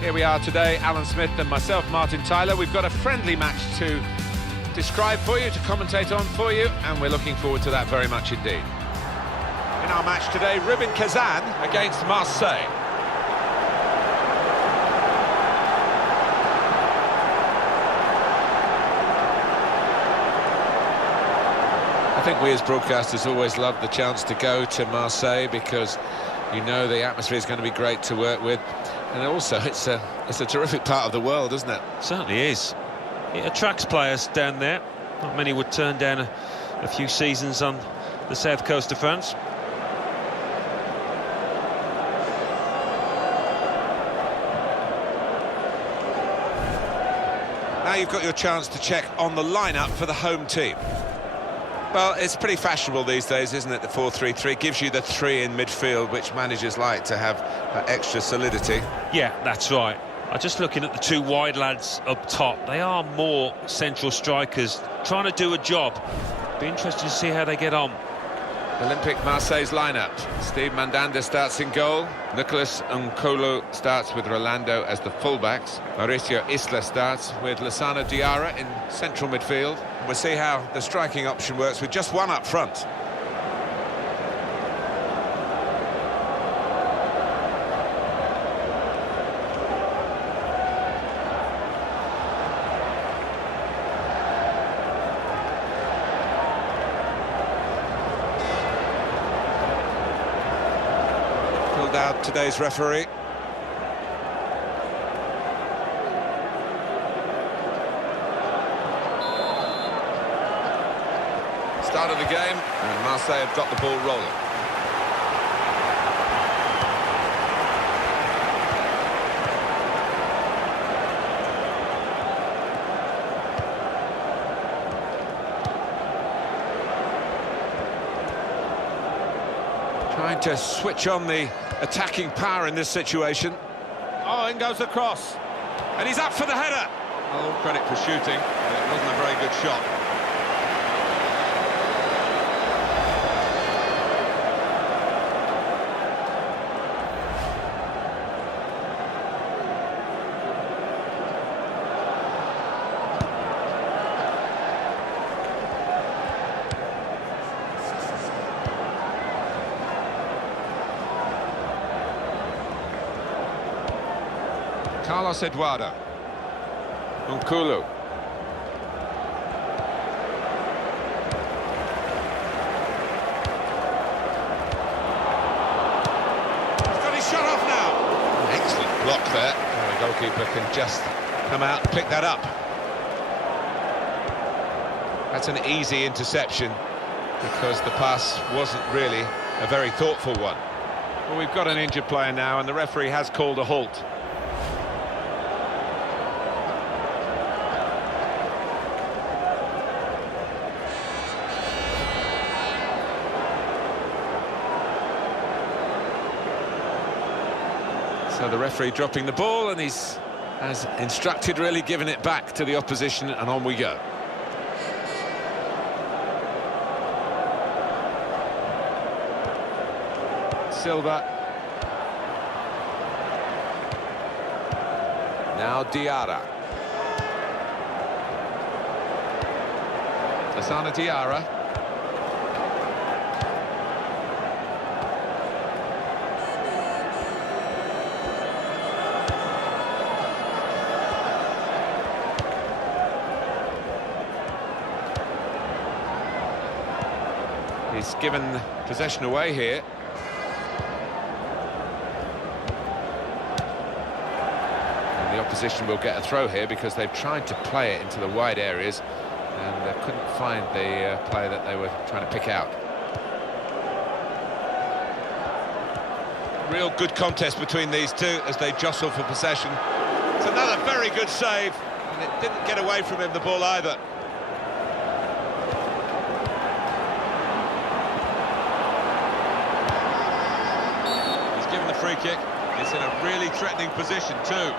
Here we are today, Alan Smith and myself, Martin Tyler. We've got a friendly match to describe for you, to commentate on for you, and we're looking forward to that very much indeed. In our match today, Rubin Kazan against Marseille. I think we as broadcasters always love the chance to go to Marseille because you know the atmosphere is going to be great to work with, and also it's a terrific part of the world, isn't it? Certainly is. It attracts players down there. Not many would turn down a few seasons on the south coast of France. Now you've got your chance to check on the lineup for the home team. Well, it's pretty fashionable these days, isn't it? The 4-3-3 gives you the three in midfield, which managers like to have that extra solidity. Yeah, that's right. I'm just looking at the two wide lads up top. They are more central strikers, trying to do a job. Be interested to see how they get on. Olympique Marseille's lineup. Steve Mandanda starts in goal. Nicolas Nkolo starts with Rolando as the fullbacks. Mauricio Isla starts with Lassana Diarra in central midfield. We'll see how the striking option works with just one up front. Filled out today's referee. Start of the game, and Marseille have got the ball rolling. Trying to switch on the attacking power in this situation. Oh, in goes the cross. And he's up for the header. All credit for shooting, but it wasn't a very good shot. Carlos Eduardo. Nkulu. He's got his shot off now. Excellent block there. And the goalkeeper can just come out and pick that up. That's an easy interception because the pass wasn't really a very thoughtful one. Well, we've got an injured player now, and the referee has called a halt. So the referee dropping the ball, and he's, as instructed, really giving it back to the opposition, and on we go. Silva. Now Diarra. Lassana Diarra. He's given possession away here. And the opposition will get a throw here because they've tried to play it into the wide areas and couldn't find the player that they were trying to pick out. Real good contest between these two as they jostle for possession. It's another very good save, and it didn't get away from him, the ball, either. Free kick. It's in a really threatening position too.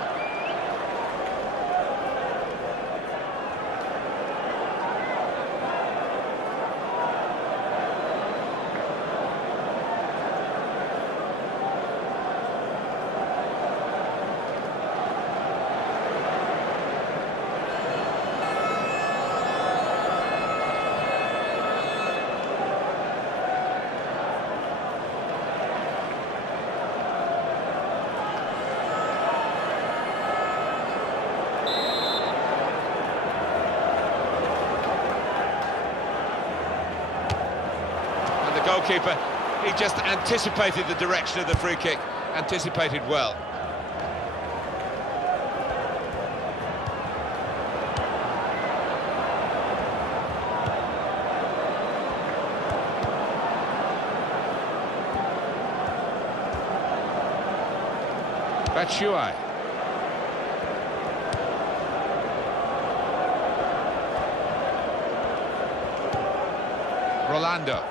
goalkeeper. He just anticipated the direction of the free kick, anticipated well. Batshuayi. Rolando.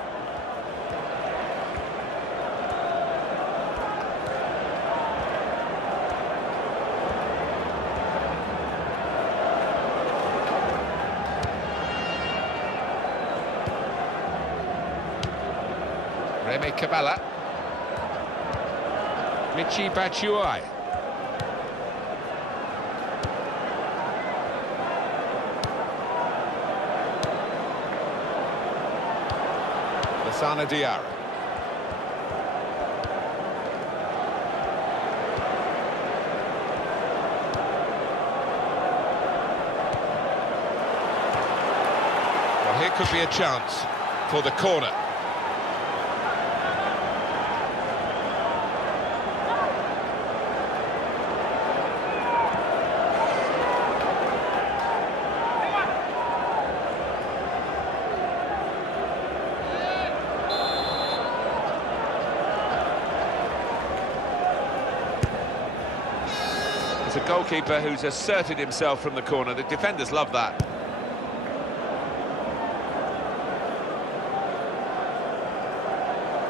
Remy Cabella. Michy Batshuayi. Lassana Diarra. Well, here could be a chance for the corner. It's a goalkeeper who's asserted himself from the corner. The defenders love that.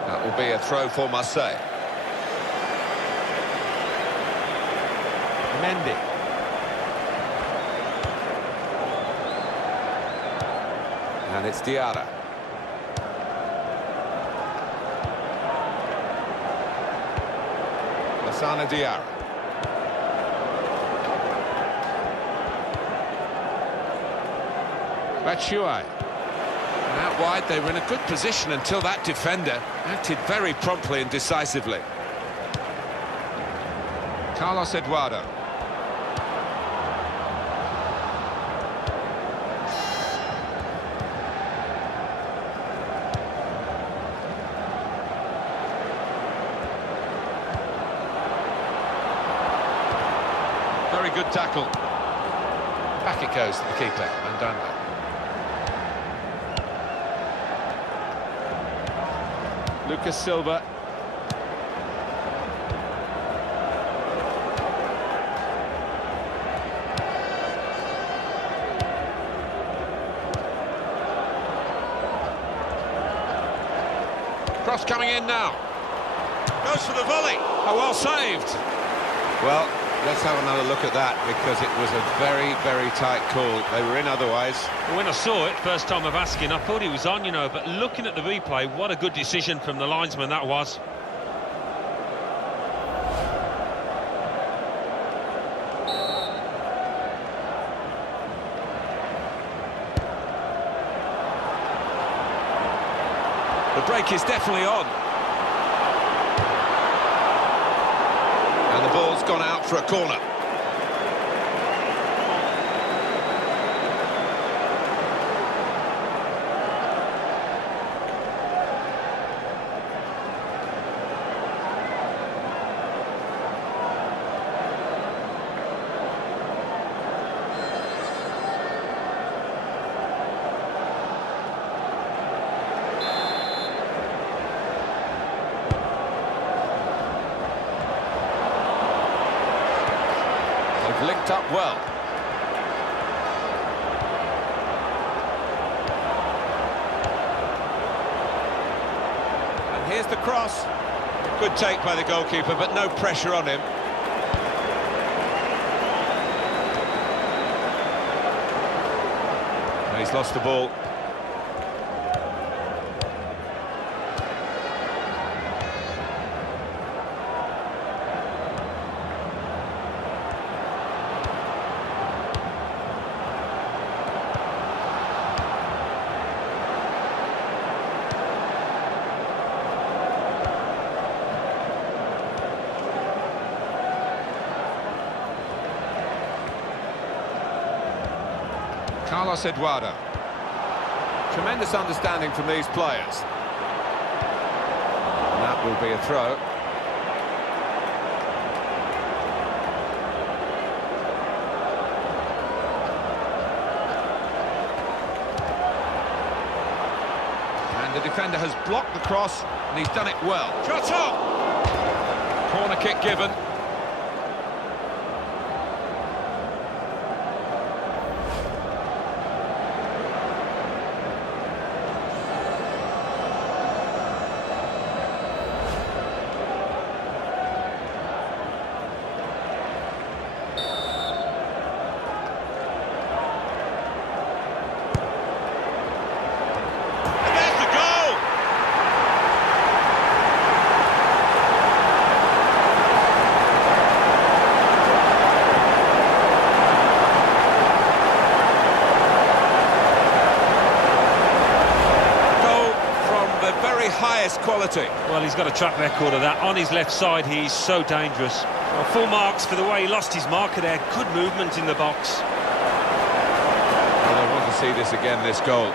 That will be a throw for Marseille. Mendy. And it's Diarra. Lassana Diarra. Batshuayi. And out wide, they were in a good position until that defender acted very promptly and decisively. Carlos Eduardo. Very good tackle. Back it goes to the keeper, Mandanda. Lucas Silva. Cross coming in now. Goes for the volley. Oh, well saved. Well, let's have another look at that, because it was a very, very tight call. They were in otherwise. Well, when I saw it, first time of asking, I thought he was on, you know, but looking at the replay, what a good decision from the linesman that was. The break is definitely on. And the ball's gone out for a corner. Linked up well. And here's the cross. Good take by the goalkeeper, but no pressure on him. He's lost the ball. Carlos Eduardo. Tremendous understanding from these players. will be a throw. And the defender has blocked the cross, and he's done it well. Shot up! Corner kick given. Highest quality. Well, he's got a track record of that. On his left side, he's so dangerous. Well, full marks for the way he lost his marker there. Good movement in the box. Well, I want to see this again, this goal.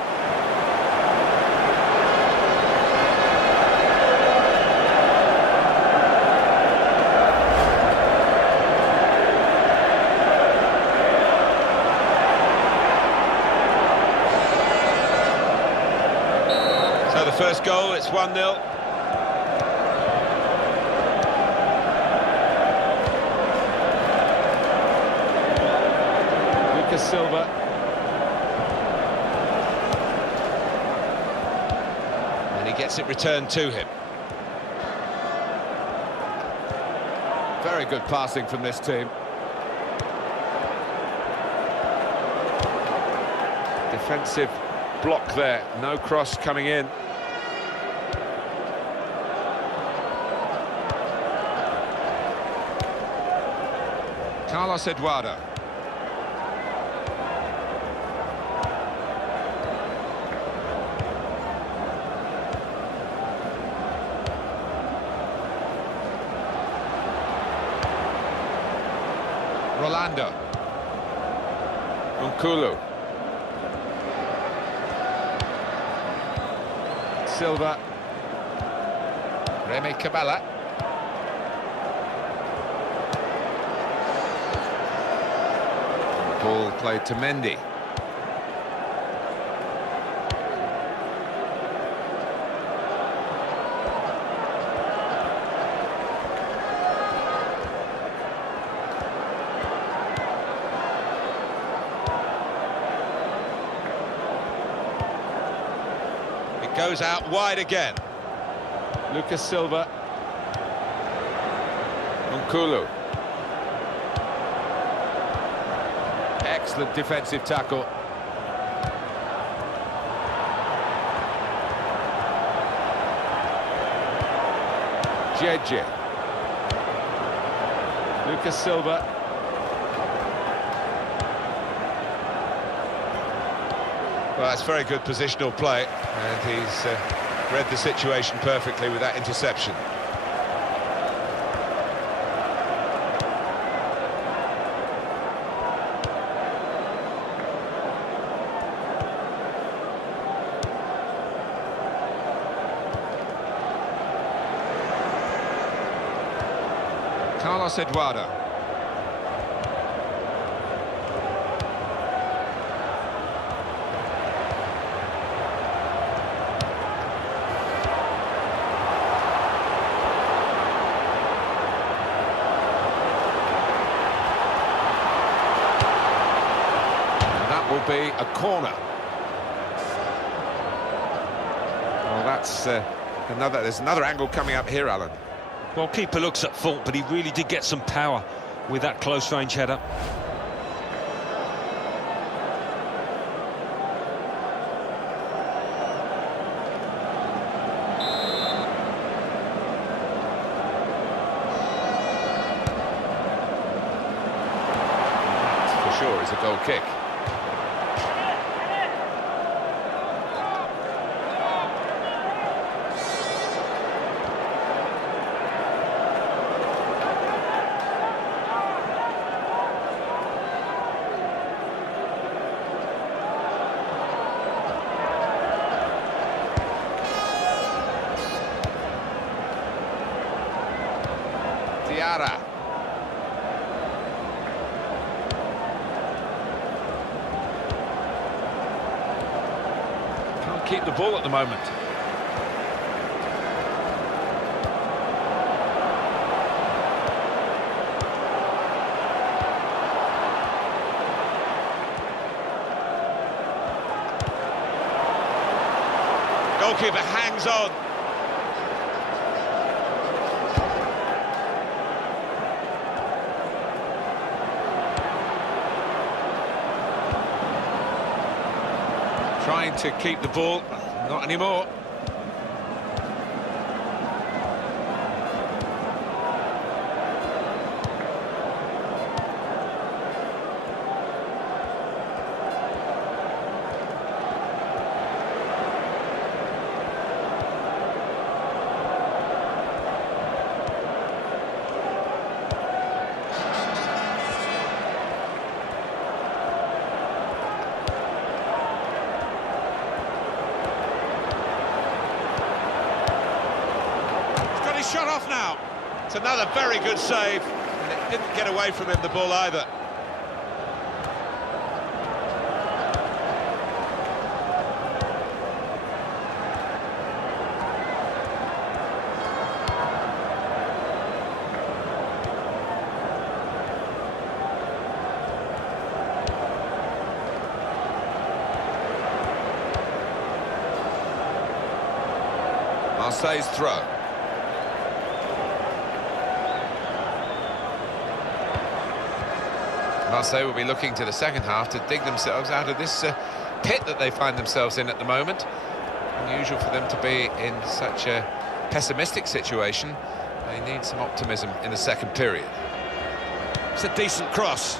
First goal, it's 1-0. Lucas Silva. And he gets it returned to him. Very good passing from this team. Defensive block there, no cross coming in. Carlos Eduardo. Rolando. Nkulu. Silva. Remy Cabella. Ball played to Mendy. It goes out wide again. Lucas Silva. Nkulu. Excellent defensive tackle. Jeje. Lucas Silva. Well, that's very good positional play, and he's read the situation perfectly with that interception. Carlos Eduardo. And that will be a corner. Well, that's there's another angle coming up here, Alan. Well, keeper looks at fault, but he really did get some power with that close-range header. For sure, it's a goal kick. keep the ball at the moment. Goalkeeper hangs on. Trying to keep the ball, not anymore. Shot off now. It's another very good save, and it didn't get away from him, the ball, either. Marseille's throw. Marseille will be looking to the second half to dig themselves out of this pit that they find themselves in at the moment. Unusual for them to be in such a pessimistic situation. They need some optimism in the second period. It's a decent cross.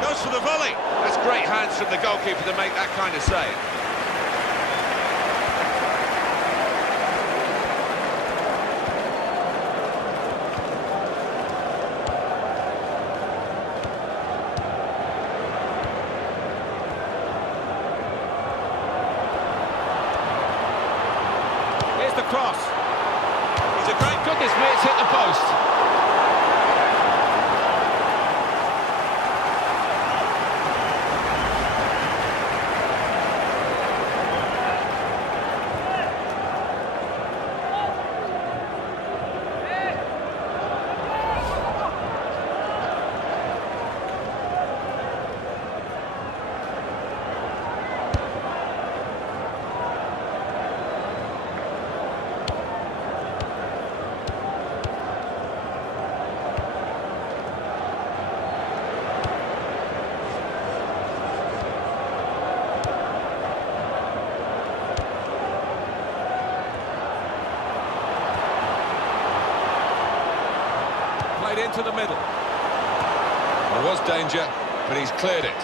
Goes for the volley. That's great hands from the goalkeeper to make that kind of save. The cross. He's a great goodness me, it's hit the post. Into the middle. There was danger, but he's cleared it.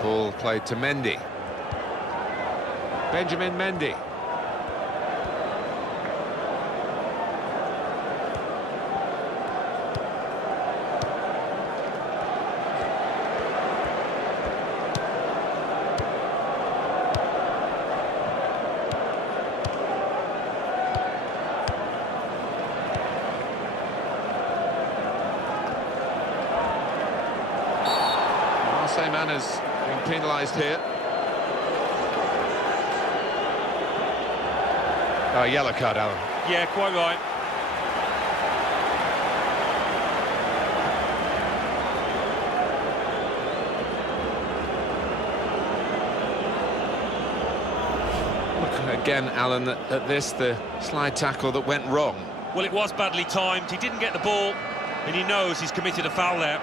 Ball played to Mendy. Benjamin Mendy. Marseille man has been penalised here. Oh, yellow card, Alan. Yeah, quite right. Look again, Alan, at this, the slide tackle that went wrong. Well, it was badly timed. He didn't get the ball, and he knows he's committed a foul there.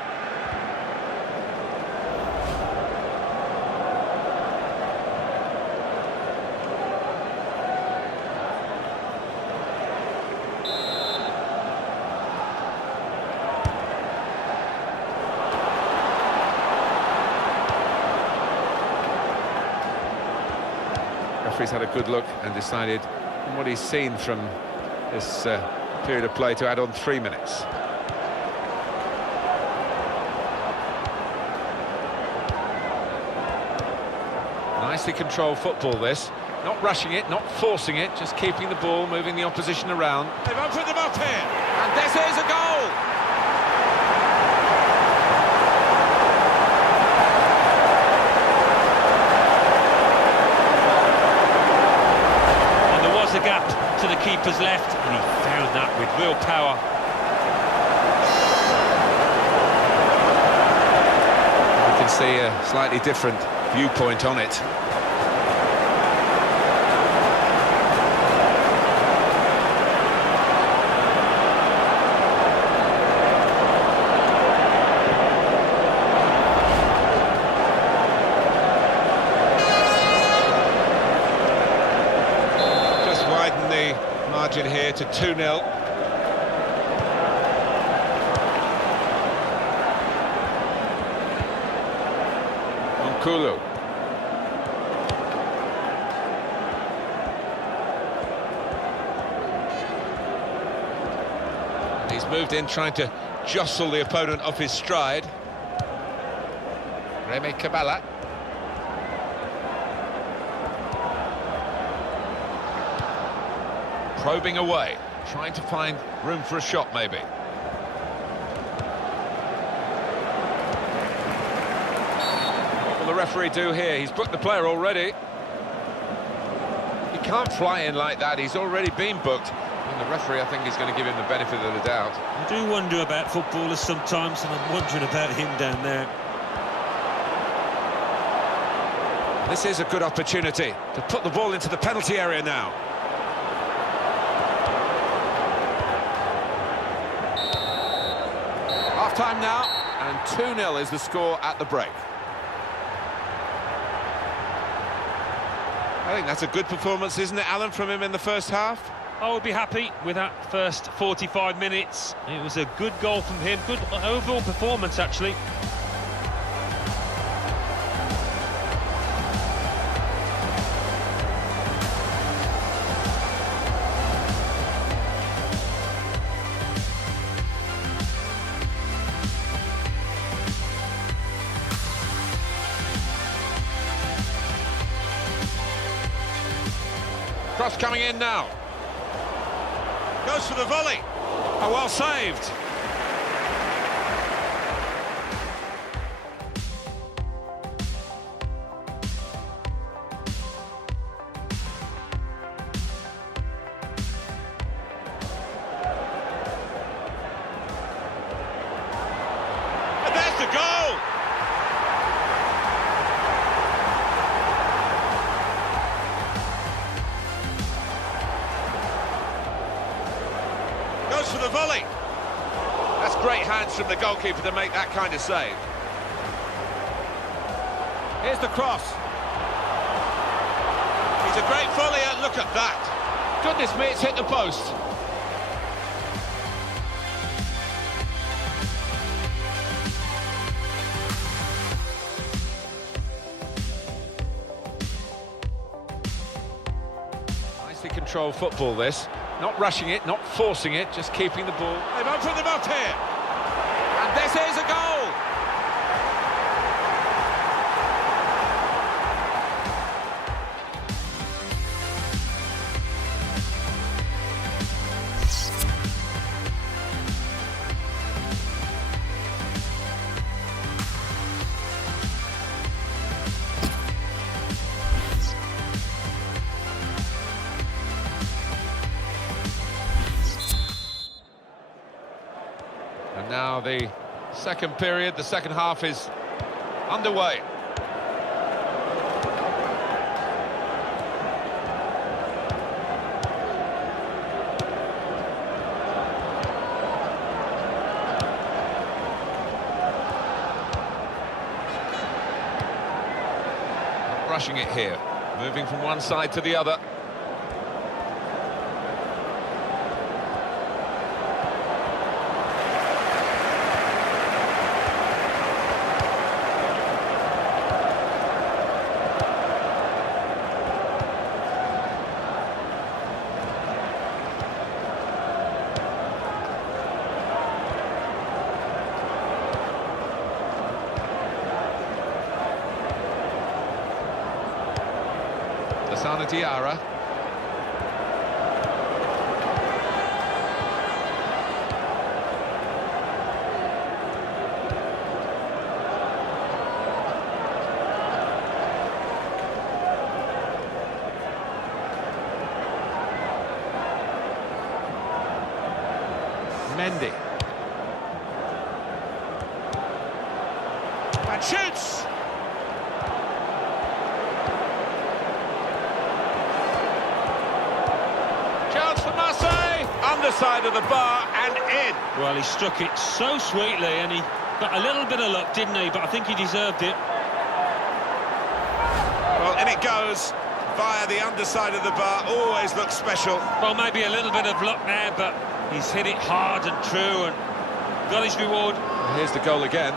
Referee's had a good look and decided, from what he's seen from this period of play, to add on 3 minutes. Nicely controlled football, this. Not rushing it, not forcing it, just keeping the ball, moving the opposition around. They've opened them up here, and this is a goal! And there was a gap to the keeper's left, and he found that with real power. You can see a slightly different viewpoint on it. Margin here to 2-0. Onkulu. He's moved in trying to jostle the opponent off his stride. Remy Kabala. Probing away, trying to find room for a shot maybe. What will the referee do here? He's booked the player already. He can't fly in like that, he's already been booked. And the referee, I think, is going to give him the benefit of the doubt. I do wonder about footballers sometimes, and I'm wondering about him down there. This is a good opportunity to put the ball into the penalty area now. Half-time now, and 2-0 is the score at the break. I think that's a good performance, isn't it, Alan, from him in the first half? I would be happy with that first 45 minutes. It was a good goal from him, good overall performance, actually. Cross coming in now. Goes for the volley. Oh, well saved. And there's the goal. Goes for the volley. That's great hands from the goalkeeper to make that kind of save. Here's the cross. He's a great volleyer, look at that. Goodness me, it's hit the post. Nicely controlled football, this. Not rushing it, not forcing it, just keeping the ball. They've opened them up here. And this is a goal! And now the second period, the second half is underway. Not rushing it here, moving from one side to the other. Lassana Diarra. Mendy. And shoots! Chance for Marseille! Underside of the bar and in. Well, he struck it so sweetly and he got a little bit of luck, didn't he? But I think he deserved it. Well, in it goes via the underside of the bar. Always looks special. Well, maybe a little bit of luck there, but he's hit it hard and true and got his reward. Here's the goal again.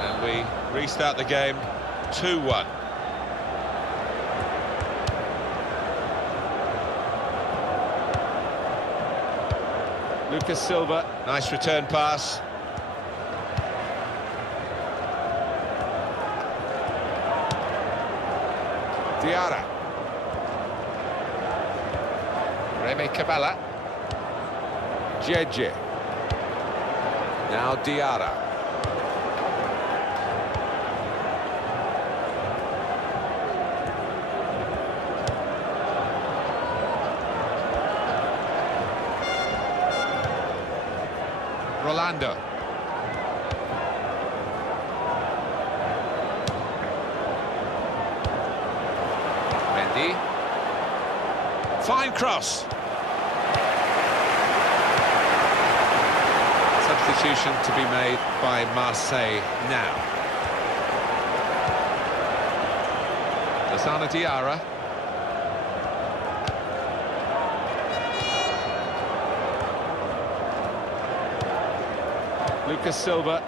And we restart the game 2-1. Lucas Silva, nice return pass. Diarra. Remy Cabella. Jeje. Now Diarra. Rolando. Mendy. Fine cross. Substitution to be made by Marseille now. Lassana Diarra. Lucas Silva.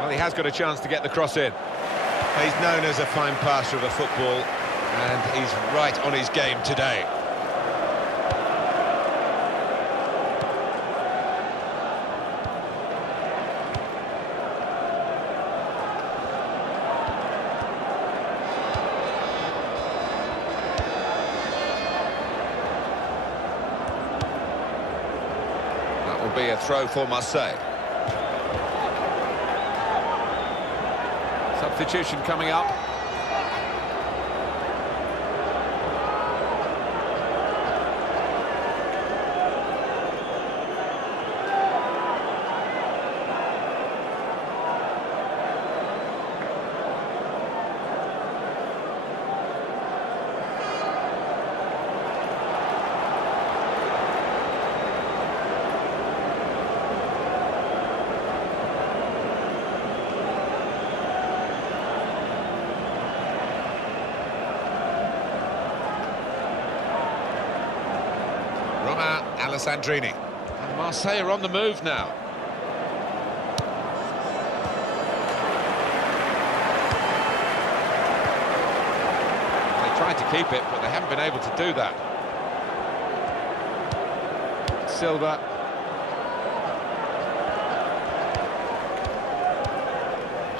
Well, he has got a chance to get the cross in. He's known as a fine passer of a football, and he's right on his game today. That will be a throw for Marseille. Substitution coming up. Alessandrini. And Marseille are on the move now. They tried to keep it, but they haven't been able to do that. Silva.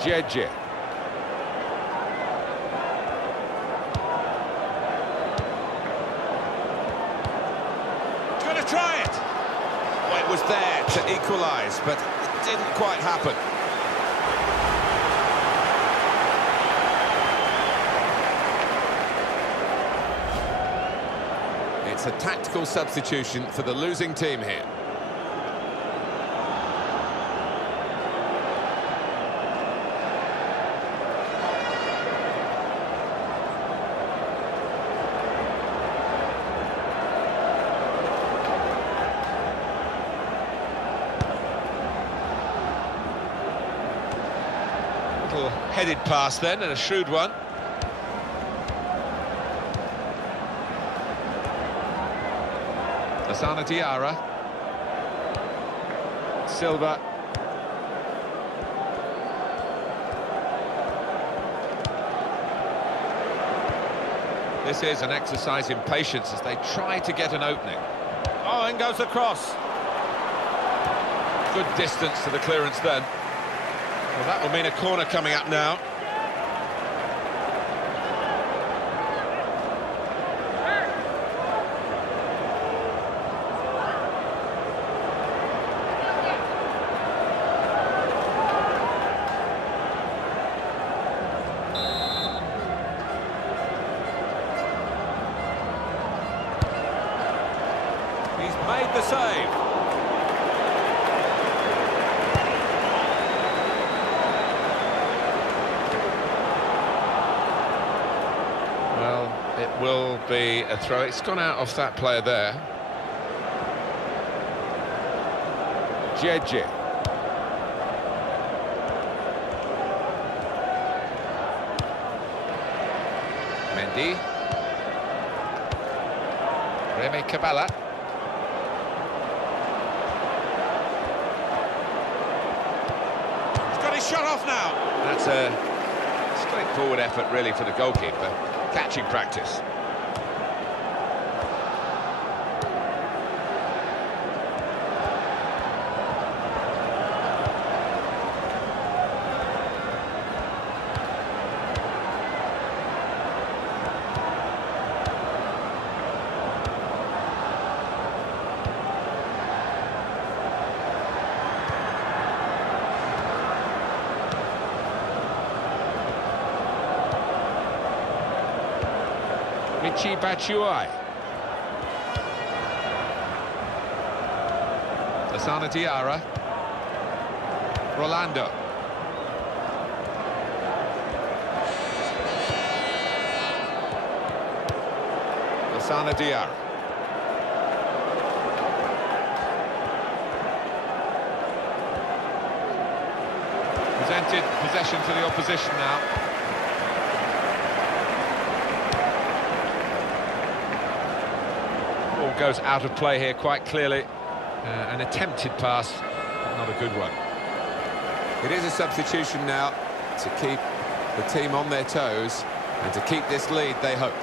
Jeje. Try it! Well, it was there to equalise, but it didn't quite happen. It's a tactical substitution for the losing team here. Little headed pass then, and a shrewd one. Lassana Diarra. Silva. This is an exercise in patience as they try to get an opening. Oh, in goes the cross. Good distance to the clearance then. Well, that will mean a corner coming up now. He's made the save. Well, it will be a throw. It's gone out off that player there. Jeje. Mendy. Remy Caballa. Shot off now. That's a straightforward effort really for the goalkeeper. Catching practice. Michy Batshuayi. Lassana Diarra. Rolando. Lassana Diarra. Presented possession to the opposition now. Goes out of play here quite clearly. An attempted pass, but not a good one. It is a substitution now to keep the team on their toes and to keep this lead, they hope.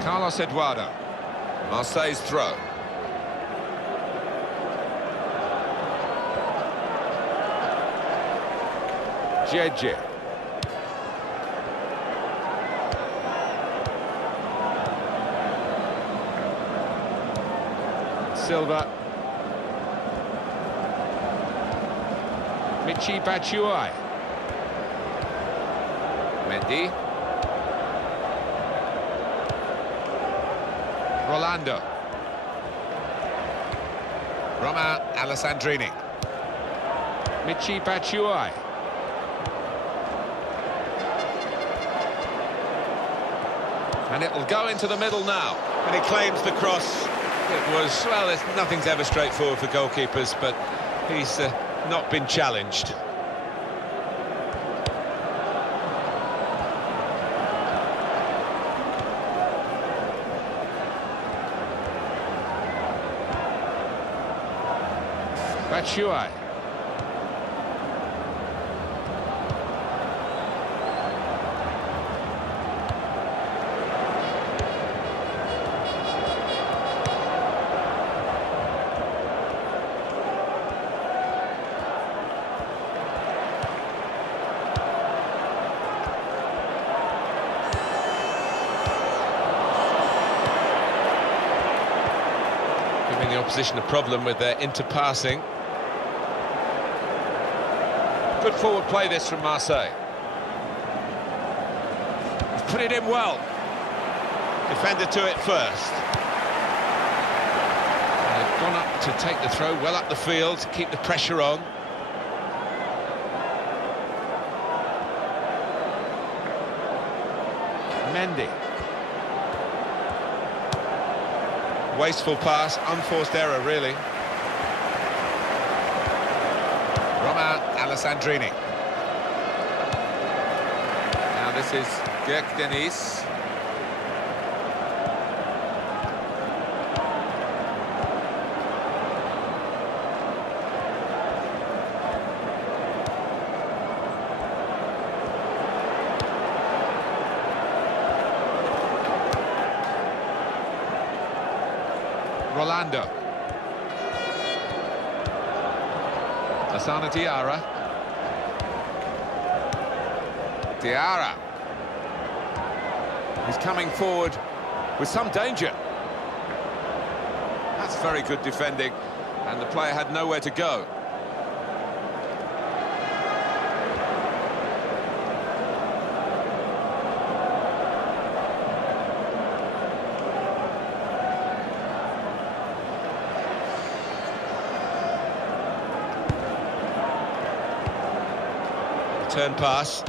Carlos Eduardo. Marseille's throw. Jeje. Silva. Michy Batshuayi. Mendy. Rolando. Romain Alessandrini. Michy Batshuayi. And it'll go into the middle now. And he claims the cross. It was, well, nothing's ever straightforward for goalkeepers, but he's not been challenged. Batshuayi. Giving the opposition a problem with their interpassing. Good forward play this from Marseille. He's put it in well. Defender to it first. They've gone up to take the throw, well up the field, to keep the pressure on. Mendy. Wasteful pass, unforced error, really. Romain Alessandrini. Now this is Dirk Denis. Rolando. Asana Diarra. Diarra. He's coming forward with some danger. That's very good defending, and the player had nowhere to go. Turn pass.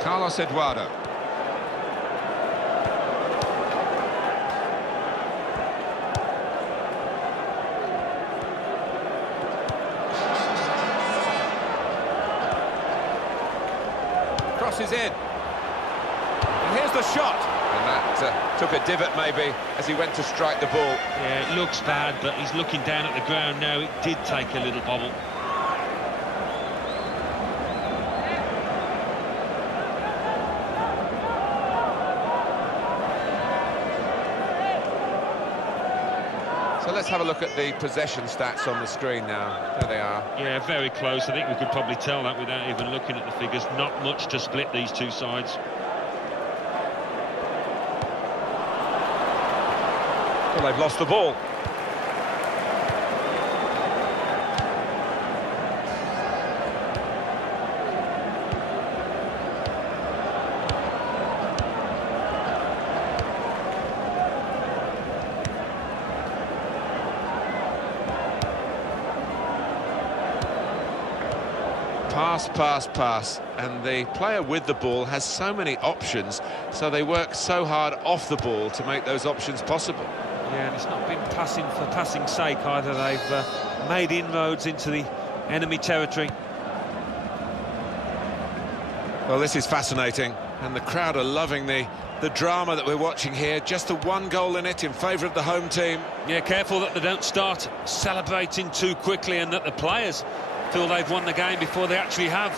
Carlos Eduardo. Crosses in. And here's the shot. And that took a divot, maybe, as he went to strike the ball. Yeah, it looks bad, but he's looking down at the ground now. It did take a little bobble. So let's have a look at the possession stats on the screen now. There they are. Yeah, very close. I think we could probably tell that without even looking at the figures. Not much to split these two sides. Well, they've lost the ball. Pass, and the player with the ball has so many options, so they work so hard off the ball to make those options possible. Yeah, and it's not been passing for passing's sake either. They've made inroads into the enemy territory. Well, this is fascinating, and the crowd are loving the drama that we're watching here. Just the one goal in it in favour of the home team. Yeah, careful that they don't start celebrating too quickly and that the players feel they've won the game before they actually have.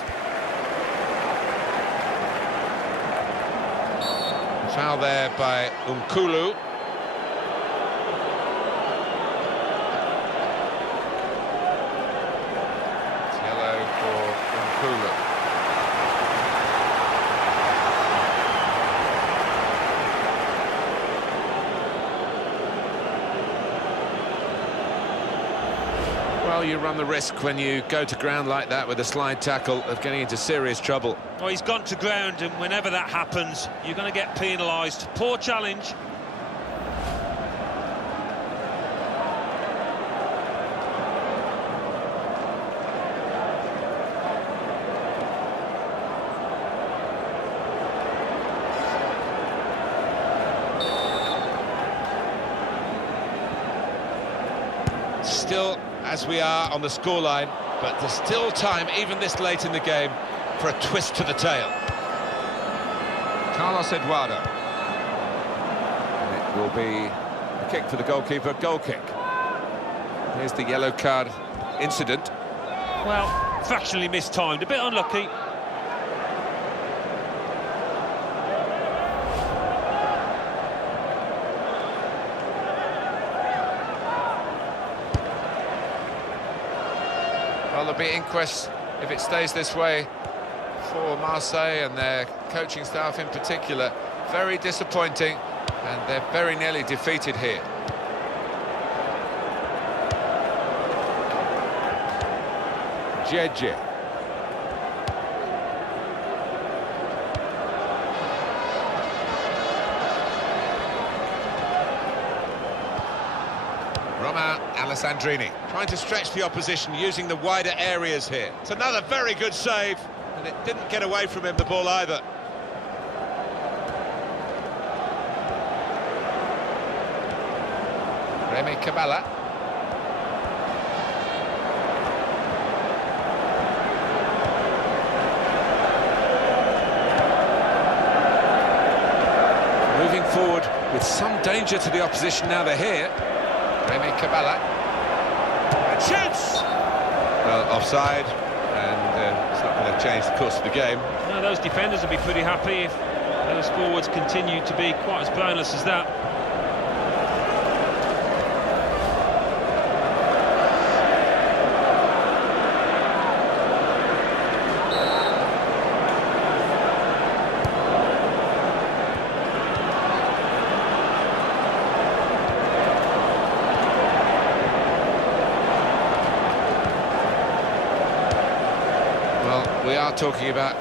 Foul there by Nkulu. It's yellow for Nkulu. Well, you run the risk when you go to ground like that with a slide tackle of getting into serious trouble. Well, he's gone to ground, and whenever that happens, you're going to get penalised. Poor challenge. Still, as we are on the scoreline, but there's still time, even this late in the game, for a twist to the tail. Carlos Eduardo. And it will be a kick for the goalkeeper, goal kick. Here's the yellow card incident. Well, fractionally mistimed, a bit unlucky. Well, there'll be inquests if it stays this way for Marseille and their coaching staff in particular. Very disappointing, and they're very nearly defeated here. Jeje. Romain Alessandrini. Trying to stretch the opposition, using the wider areas here. It's another very good save, and it didn't get away from him, the ball, either. Remy Cabella. Moving forward with some danger to the opposition now they're here. Remy Cabella. And shoots! Well, offside, and it's not going to change the course of the game. No, those defenders will be pretty happy if those forwards continue to be quite as blameless as that. We are talking about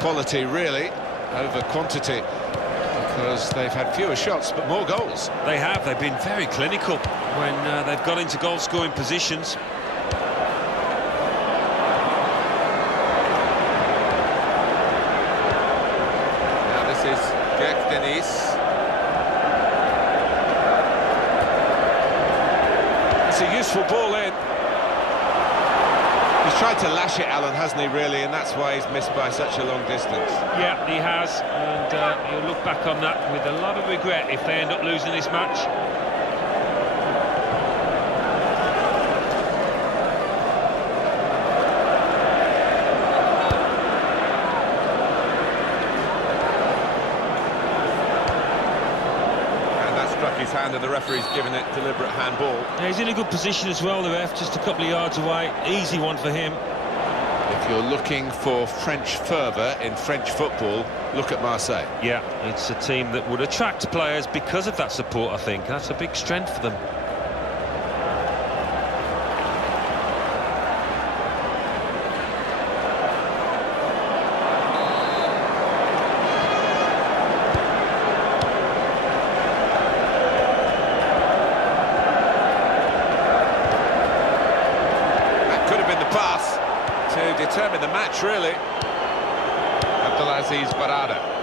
quality, really, over quantity, because they've had fewer shots but more goals. They have. They've been very clinical when they've got into goal-scoring positions. Now this is Gek Deniz. It's a useful ball in. He's tried to lash it, Alan, hasn't he, really, and that's why he's missed by such a long distance. Yeah, he has, and he'll look back on that with a lot of regret if they end up losing this match. His hand, and the referee's given it deliberate handball. Yeah, he's in a good position as well, the ref, just a couple of yards away. Easy one for him. If you're looking for French fervour in French football, look at Marseille. Yeah, it's a team that would attract players because of that support, I think. That's a big strength for them. Determine the match, really. Abdelaziz Barada.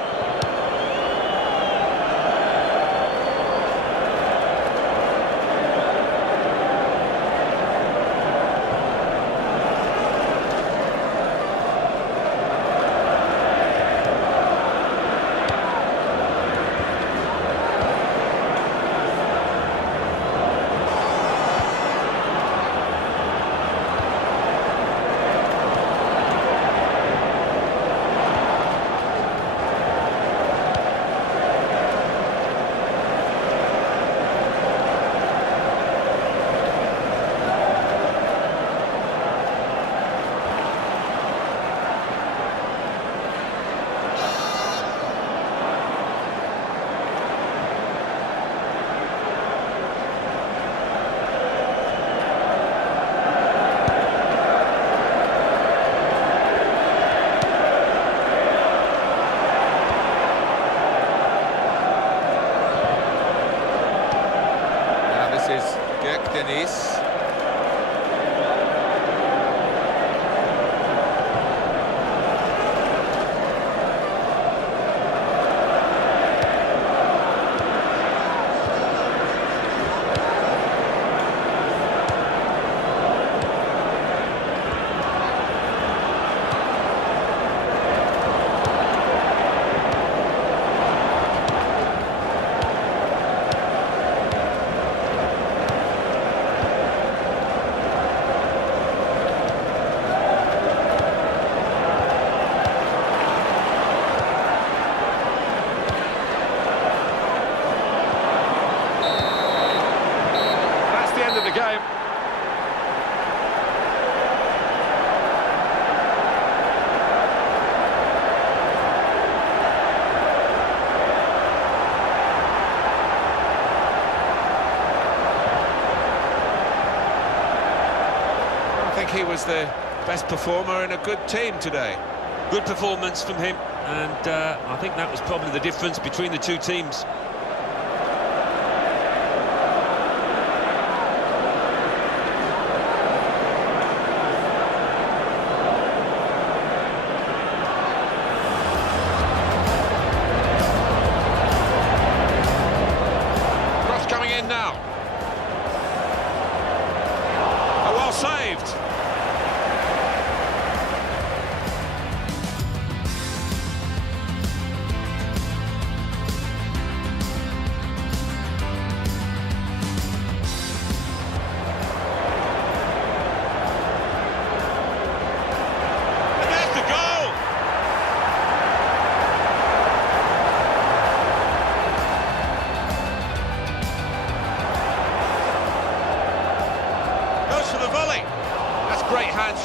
Deniz. He was the best performer in a good team today. Good performance from him, and I think that was probably the difference between the two teams.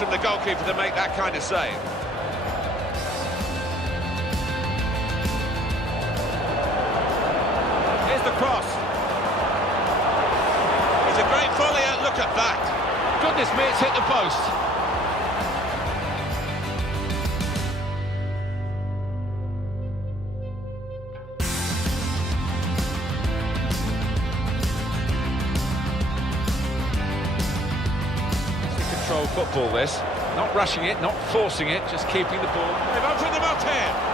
from the goalkeeper to make that kind of save. Here's the cross. It's a great volley, look at that. Goodness me, it's hit the post. Control football, this. Not rushing it, not forcing it, just keeping the ball. They've opened them up here.